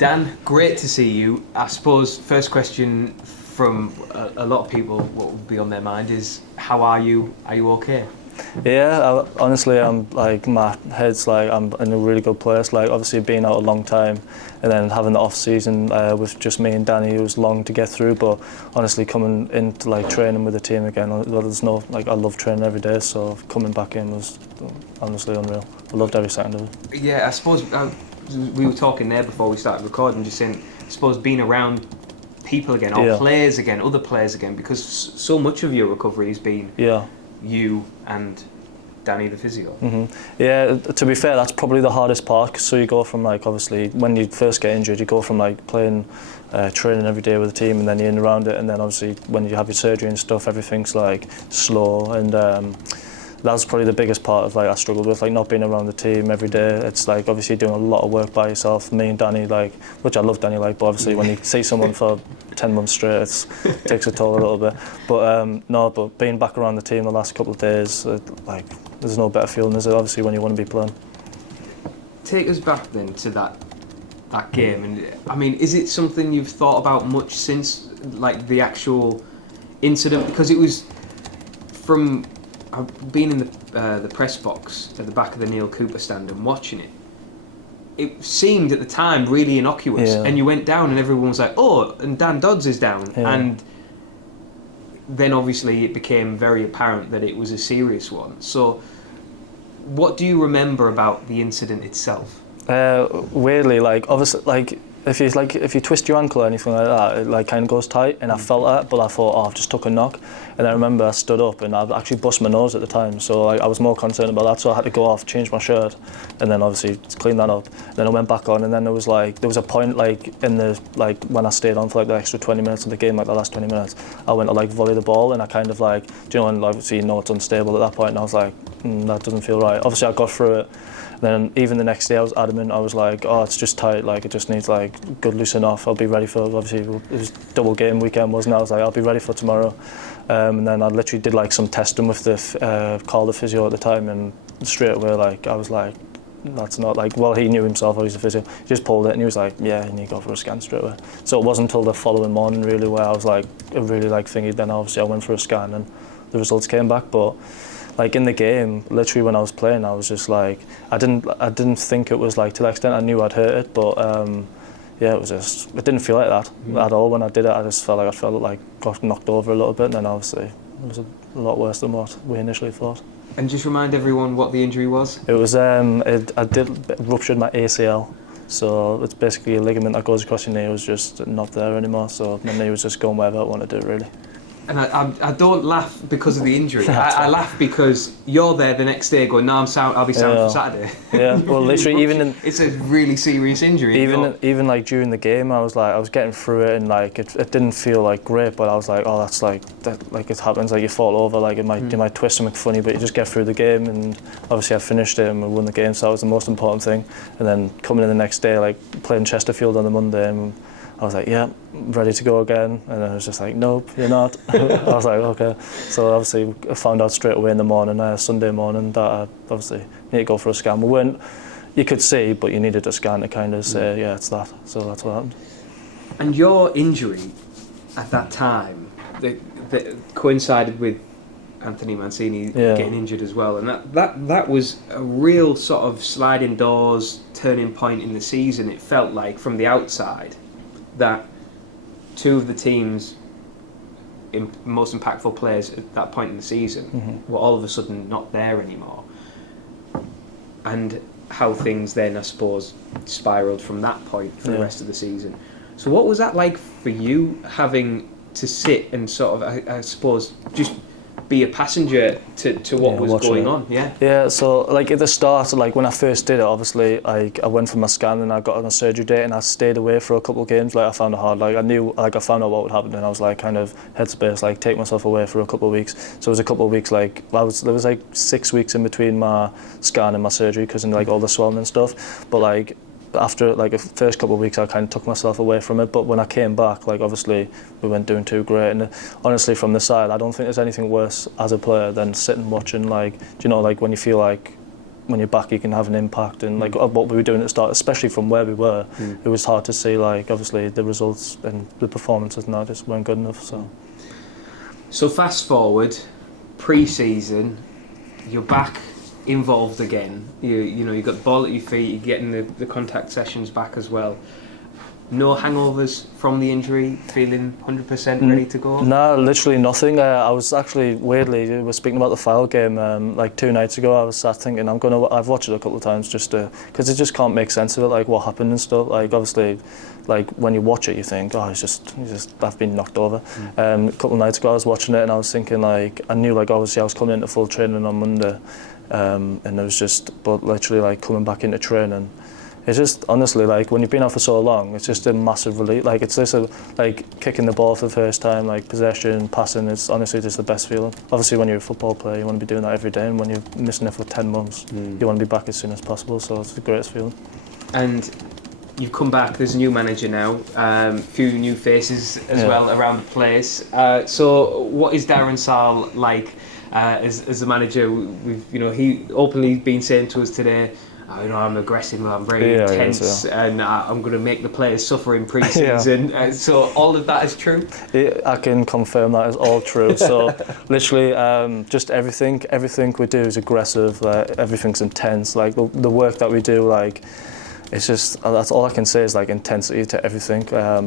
Dan, great to see you. I suppose first question from a lot of people, what will be on their mind is, how are you? Are you okay? Yeah, honestly, I'm like, my head's like, I'm in a really good place. Like, obviously being out a long time and then having the off season with just me and Danny, it was long to get through, but honestly coming into like training with the team again, well, there's no, like, I love training every day, so coming back in was honestly unreal. I loved every second of it. Yeah, I suppose we were talking there before we started recording, just saying, I suppose being around people again, or players again, other players again, because so much of your recovery has been you and Danny the physio. Yeah, to be fair, that's probably the hardest part. So you go from, like, obviously when you first get injured, you go from like playing, training every day with the team, and then you're in around it, and then obviously when you have your surgery and stuff, everything's like slow, and that's probably the biggest part of, like, I struggled with, like, not being around the team every day. It's like obviously doing a lot of work by yourself. Me and Danny, like, which I love Danny, like, but obviously when you see someone for 10 months straight, it takes a toll a little bit. But no, but being back around the team the last couple of days, like, there's no better feeling, is it? Obviously when you want to be playing. Take us back then to that game, and I mean, is it something you've thought about much since, like, the actual incident? Because it was from. I've been in the press box at the back of the Neil Cooper stand and watching it. It seemed at the time really innocuous, and you went down and everyone was like, "Oh, and Dan Dodds is down," and then obviously it became very apparent that it was a serious one. So, what do you remember about the incident itself? Weirdly, like, obviously, like, if you twist your ankle or anything like that, it like kind of goes tight, and I felt that, but I thought, oh, I've just took a knock, and I remember I stood up and I actually bust my nose at the time, so like, I was more concerned about that, so I had to go off, change my shirt, and then obviously clean that up. Then I went back on, and then there was a point, like, in the, like, when I stayed on for like the extra 20 minutes of the game, like the last 20 minutes, I went to like volley the ball, and I kind of like, do you know, and obviously you know it's unstable at that point, and I was like, that doesn't feel right. Obviously I got through it. Then even the next day I was adamant. I was like, oh, it's just tight, like, it just needs like good loosen off. I'll be ready for, obviously it was double game weekend, wasn't it? I was like, I'll be ready for tomorrow. And then I literally did like some testing with the Carl, physio at the time, and straight away, like, I was like, that's not like, well, he knew himself, he's a physio. He just pulled it and he was like, yeah, you need to go for a scan straight away. So it wasn't until the following morning really where I was like, really like thingy. Then obviously I went for a scan and the results came back. But like in the game, literally when I was playing, I was just like, I didn't think it was like to the extent I knew I'd hurt it, but yeah, it didn't feel like that at all when I did it. I just felt like got knocked over a little bit, and then obviously it was a lot worse than what we initially thought. And just remind everyone what the injury was. It was I ruptured my ACL, so it's basically a ligament that goes across your knee. It was just not there anymore, so my knee was just going wherever I wanted to really. And I don't laugh because of the injury. I laugh because you're there the next day going, no, I'm sound. I'll be sound for Saturday. Yeah, well, literally, it's a really serious injury. Even like during the game, I was getting through it, and like it didn't feel like great, but I was like, oh, that's like it happens. Like you fall over, like you might twist something funny, but you just get through the game, and obviously I finished it and we won the game, so that was the most important thing. And then coming in the next day, like playing Chesterfield on the Monday, and I was like, yeah, ready to go again. And then it was just like, nope, you're not. I was like, okay. So obviously I found out straight away in the morning, Sunday morning, that I obviously need to go for a scan. We weren't, you could see, but you needed a scan to kind of say, yeah, it's that. So that's what happened. And your injury at that time, that coincided with Anthony Mancini getting injured as well. And that was a real sort of sliding doors, turning point in the season. It felt like from the outside that two of the team's most impactful players at that point in the season were all of a sudden not there anymore. And how things then, I suppose, spiralled from that point for the rest of the season. So what was that like for you, having to sit and sort of, I suppose, just be a passenger to what was going on? Yeah, so like at the start, like when I first did it, obviously I went for my scan and I got on a surgery date, and I stayed away for a couple of games. Like I found it hard, like I knew, like I found out what would happen, and I was like kind of headspace, like take myself away for a couple of weeks. So it was a couple of weeks, like there was like 6 weeks in between my scan and my surgery because of like all the swelling and stuff. But like after like the first couple of weeks I kind of took myself away from it, but when I came back, like obviously we weren't doing too great, and honestly from the side I don't think there's anything worse as a player than sitting watching, like, do you know, like when you feel like when you're back you can have an impact, and like what we were doing at the start, especially from where we were, it was hard to see like obviously the results and the performances now just weren't good enough. So fast forward, pre-season, you're back involved again. You know, you've got the ball at your feet, you're getting the contact sessions back as well. No hangovers from the injury, feeling 100% ready to go? No, literally nothing. I was actually, weirdly, we were speaking about the Foul game like 2 nights ago. I was sat thinking, I've watched it a couple of times just because it just can't make sense of it, like what happened and stuff. Like obviously, like when you watch it you think, oh, it's just I've been knocked over. A couple of nights ago I was watching it and I was thinking, like, I knew like obviously I was coming into full training on Monday, and it was just, but literally like coming back into training, it's just, honestly, like when you've been out for so long, it's just a massive relief. Like it's just like kicking the ball for the first time, like possession, passing, it's honestly just the best feeling. Obviously when you're a football player you want to be doing that every day, and when you're missing it for 10 months you want to be back as soon as possible, so it's the greatest feeling. And you've come back, there's a new manager now, few new faces as well around the place. So what is Darren Sarll like as the manager? He openly been saying to us today, I'm aggressive, I'm very intense, and I'm going to make the players suffer in pre-season. So all of that is true? I can confirm that is all true. So literally just everything we do is aggressive, everything's intense. Like the work that we do, like it's just, that's all I can say is like intensity to everything,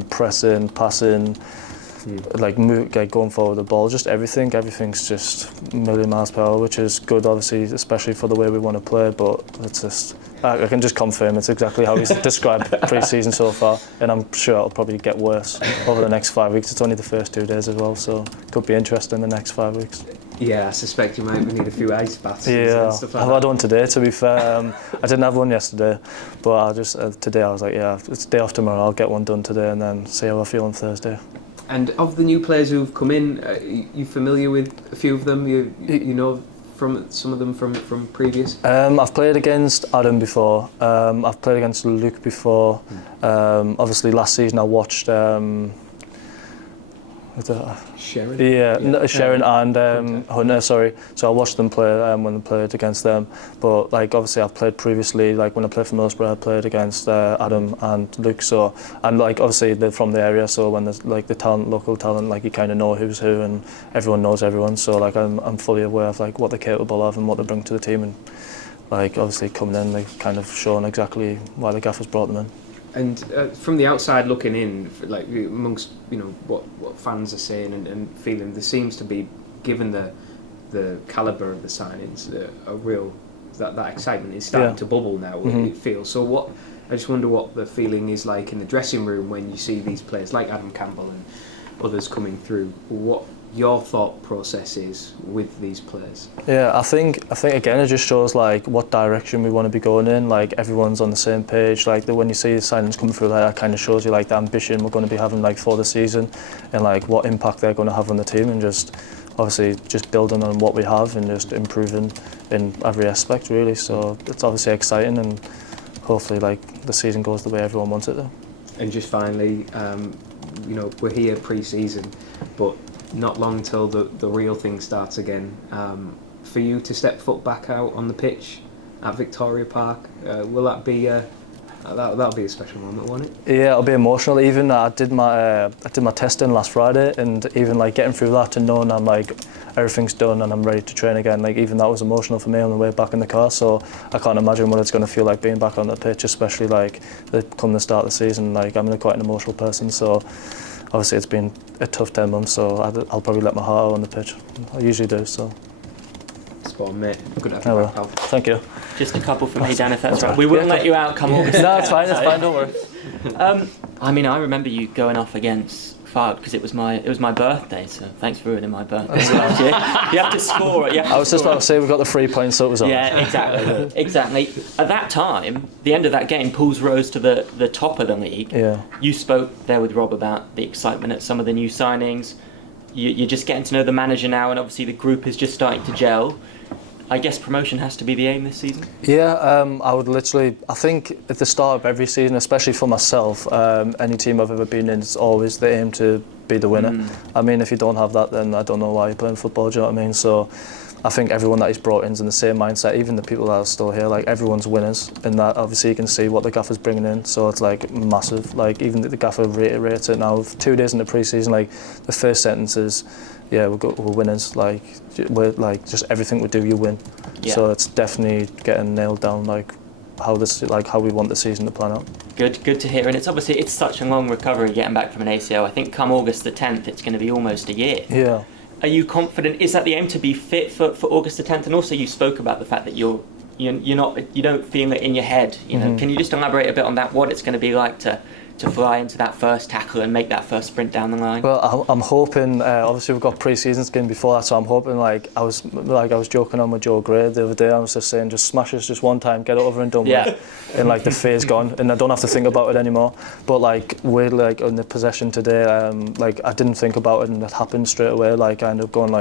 pressing, passing, like going forward the ball, just everything's just a million miles per hour, which is good obviously, especially for the way we want to play, but it's just, I can just confirm it's exactly how he's described pre-season so far, and I'm sure it'll probably get worse over the next 5 weeks. It's only the first 2 days as well, so it could be interesting the next 5 weeks. Yeah, I suspect you might need a few ice baths and stuff like I've had one today, to be fair. I didn't have one yesterday, but I just today I was like, it's day off tomorrow, I'll get one done today and then see how I feel on Thursday. And of the new players who've come in, you familiar with a few of them? You know from some of them from previous? I've played against Adam before. I've played against Luke before. Obviously last season I watched Sharon? Sharon and Hunter, sorry. So I watched them play when they played against them. But like obviously I've played previously, like when I played for Middlesbrough I played against Adam and Luke. So, and like obviously they're from the area, so when there's like the local talent, like you kind of know who's who and everyone knows everyone. So like I'm fully aware of like what they're capable of and what they bring to the team, and like obviously coming in they've kind of shown exactly why the gaffers brought them in. And from the outside looking in, like amongst what fans are saying and feeling, there seems to be, given the calibre of the signings, a real that excitement is starting to bubble now. It feels so. I just wonder what the feeling is like in the dressing room when you see these players like Adam Campbell and others coming through. What your thought process is with these players? Yeah, I think again it just shows like what direction we want to be going in. Like everyone's on the same page. Like when you see the signings coming through, like that kind of shows you like the ambition we're going to be having like for the season, and like what impact they're going to have on the team, and just obviously just building on what we have and just improving in every aspect really. So it's obviously exciting, and hopefully like the season goes the way everyone wants it to. And just finally, we're here pre-season, but not long till the real thing starts again. For you to step foot back out on the pitch at Victoria Park, will that be that'll be a special moment, won't it? Yeah, it'll be emotional. Even I did my testing last Friday, and even like getting through that and knowing I'm like everything's done and I'm ready to train again, like even that was emotional for me on the way back in the car. So I can't imagine what it's going to feel like being back on the pitch, especially like come the start of the season. Like I'm quite an emotional person, so obviously it's been a tough 10 months, so I'll probably let my heart out on the pitch. I usually do, so. Spot on, mate. Good to have you back, pal. Thank you. Just a couple from me, Dan, if that's right. We wouldn't let you out, come on. No, it's fine, don't worry. I remember you going off against Fylde because it was my birthday, so thanks for ruining my birthday. You have to score it. I was just about to say we got the 3 points, so it was on. Yeah, exactly. At that time, the end of that game, Pools rose to the top of the league. Yeah. You spoke there with Rob about the excitement at some of the new signings. You're just getting to know the manager now, and obviously the group is just starting to gel. I guess promotion has to be the aim this season? Yeah, I think at the start of every season, especially for myself, any team I've ever been in, it's always the aim to be the winner. I mean, if you don't have that, then I don't know why you're playing football, do you know what I mean? So I think everyone that he's brought in is in the same mindset, even the people that are still here, like everyone's winners, and that obviously you can see what the gaffer's bringing in, so it's like massive. Like even the gaffer reiterates it now, 2 days into pre-season, like the first sentence is, yeah, we're winners, like we're like just everything we do, you win. Yeah. So it's definitely getting nailed down, like how we want the season to plan out. Good to hear, and it's such a long recovery getting back from an ACL. I think come August the 10th, it's going to be almost a year. Yeah. Are you confident? Is that the aim, to be fit for August the 10th? And also, you spoke about the fact that you don't feel it in your head. You know, can you just elaborate a bit on that? What it's going to be like to fly into that first tackle and make that first sprint down the line? Well, I'm hoping. Obviously, we've got pre-season game before that, so I'm hoping. Like I was joking on with Joe Gray the other day. I was just saying, just smash us just one time, get it over and done with, and like the fear's gone, and I don't have to think about it anymore. But like we're like on the possession today, like I didn't think about it, and it happened straight away. Like I ended up going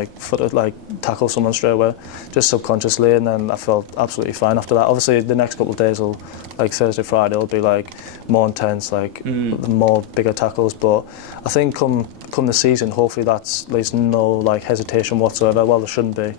tackle someone straight away, just subconsciously, and then I felt absolutely fine after that. Obviously, the next couple of days will, like Thursday, Friday, will be like more intense, like more bigger tackles. But I think come the season, hopefully there's no like hesitation whatsoever. Well, there shouldn't be.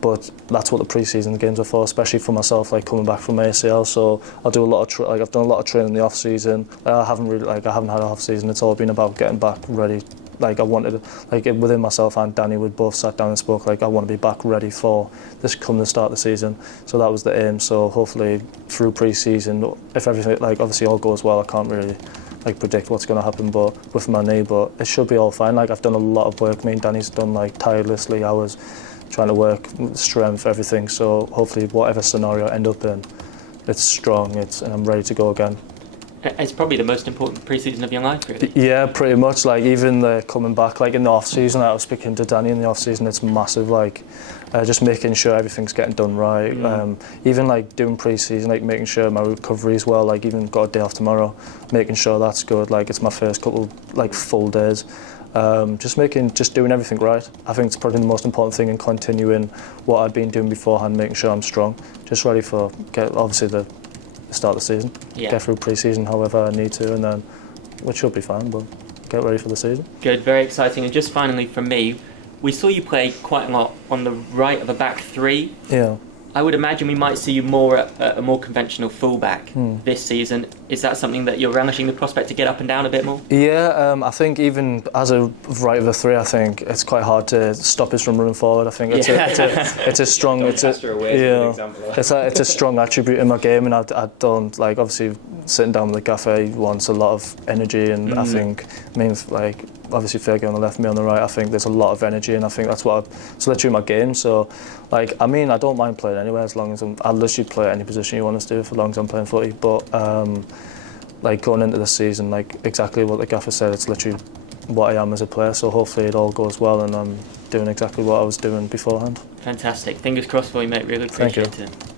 But that's what the pre-season games are for, especially for myself, like coming back from ACL. So I'll do a lot of I've done a lot of training in the off season. I haven't had an off season. It's all been about getting back ready. Like I wanted, like within myself and Danny, we both sat down and spoke. Like I want to be back ready for this come the start of the season. So that was the aim. So hopefully through pre-season, if everything like obviously all goes well, I can't really like predict what's going to happen, but with my knee, but it should be all fine. Like I've done a lot of work. Me and Danny's done like tirelessly hours, trying to work strength, everything. So hopefully whatever scenario I end up in, it's strong. And I'm ready to go again. It's probably the most important pre-season of your life, really. Yeah, pretty much. Like even the coming back, like in the off season, I was speaking to Danny in the off season. It's massive. Like just making sure everything's getting done right. Even like doing pre-season, like making sure my recovery is well. Like even got a day off tomorrow, making sure that's good. Like it's my first couple like full days. Just doing everything right. I think it's probably the most important thing, in continuing what I'd been doing beforehand, making sure I'm strong, just ready for obviously the start of the season. Get through pre-season however I need to, and then which should be fine, but get ready for the season. Good, very exciting. And just finally from me, we saw you play quite a lot on the right of a back three. Yeah. I would imagine we might see you more at a more conventional fullback this season. Is that something that you're relishing, the prospect to get up and down a bit more? Yeah, I think even as a right of a three, I think it's quite hard to stop us from running forward. I think it's a strong, it's a strong attribute in my game, and I don't like, obviously sitting down with the gaffer, he wants a lot of energy, and I think like obviously Fergie on the left, me on the right, I think there's a lot of energy, and I think that's it's literally my game. So like, I mean, I don't mind playing anywhere as long as I'll literally play any position you want us to do for as long as I'm playing footy. But like going into the season, like exactly what the gaffer said, it's literally what I am as a player. So hopefully it all goes well and I'm doing exactly what I was doing beforehand. Fantastic. Fingers crossed for you, mate. Really appreciate it.